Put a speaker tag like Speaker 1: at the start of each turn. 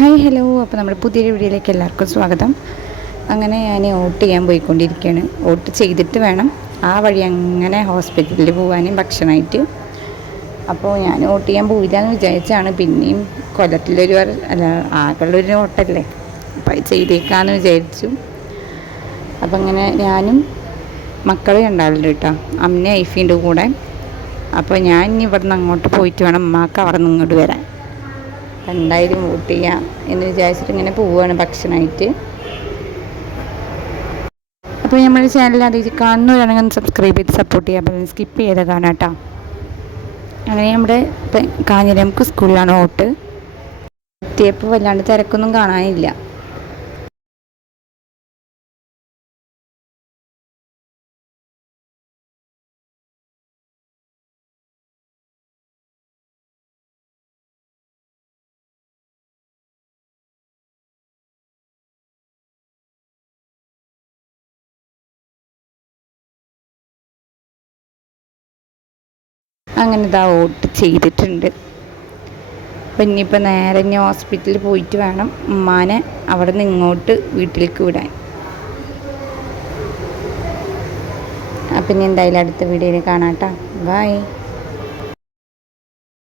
Speaker 1: Hi hello. അപ്പോൾ നമ്മുടെ പുതിയൊരു വീഡിയോയിലേക്ക് എല്ലാവർക്കും സ്വാഗതം. അങ്ങനെ ഞാൻ വോട്ട് ചെയ്യാൻ പോയിക്കൊണ്ടിരിക്കുകയാണ് വോട്ട് ചെയ്തിട്ട് വേണം ആ വഴി അങ്ങനെ ഹോസ്പിറ്റലിൽ പോകാനും ഭക്ഷണമായിട്ട് അപ്പോൾ ഞാൻ വോട്ട് ചെയ്യാൻ പോയില്ല എന്ന് വിചാരിച്ചാണ്. പിന്നെയും കൊല്ലത്തിലൊരു അല്ല ആകെയുള്ളൊരു വോട്ടല്ലേ? അപ്പോൾ അത് ചെയ്തേക്കാമെന്ന് വിചാരിച്ചു. അപ്പം അങ്ങനെ ഞാനും മക്കളും ഉണ്ടാവില്ല കേട്ടോ. അമ്മ ഐഫിന്റെ കൂടെ. അപ്പോൾ ഞാൻ ഇവിടെ ഇവിടുന്ന് അങ്ങോട്ട് പോയിട്ട് വേണം അമ്മയ്ക്ക് അവിടെ നിന്ന് ഇങ്ങോട്ട് വരാൻ. എന്തായാലും വോട്ട് ചെയ്യാം എന്ന് വിചാരിച്ചിട്ട് ഇങ്ങനെ പോവുകയാണ് ഭക്ഷണമായിട്ട് അപ്പോൾ നമ്മുടെ ചാനൽ അത് കാണുന്നവരാണെങ്കിൽ ഒന്ന് സബ്സ്ക്രൈബ് ചെയ്ത് സപ്പോർട്ട് ചെയ്യാം. അപ്പോൾ സ്കിപ്പ് ചെയ്ത് കാണാം കേട്ടോ അങ്ങനെ നമ്മുടെ കാഞ്ഞിരമുക്ക് സ്കൂളിലാണ് വോട്ട്. എത്തിയപ്പോൾ വല്ലാണ്ട് തിരക്കൊന്നും കാണാനില്ല. അങ്ങനെ ഇതാ ഓട്ട് ചെയ്തിട്ടുണ്ട്. അപ്പം ഇനിയിപ്പോൾ നേരെ ഇനി ഹോസ്പിറ്റലിൽ പോയിട്ട് വേണം ഉമ്മാനെ അവിടെ നിന്ന് ഇങ്ങോട്ട് വീട്ടിലേക്ക് വിടാൻ. അപ്പം ഇനി എന്തായാലും അടുത്ത വീഡിയോയിൽ കാണാം കേട്ടോ ബൈ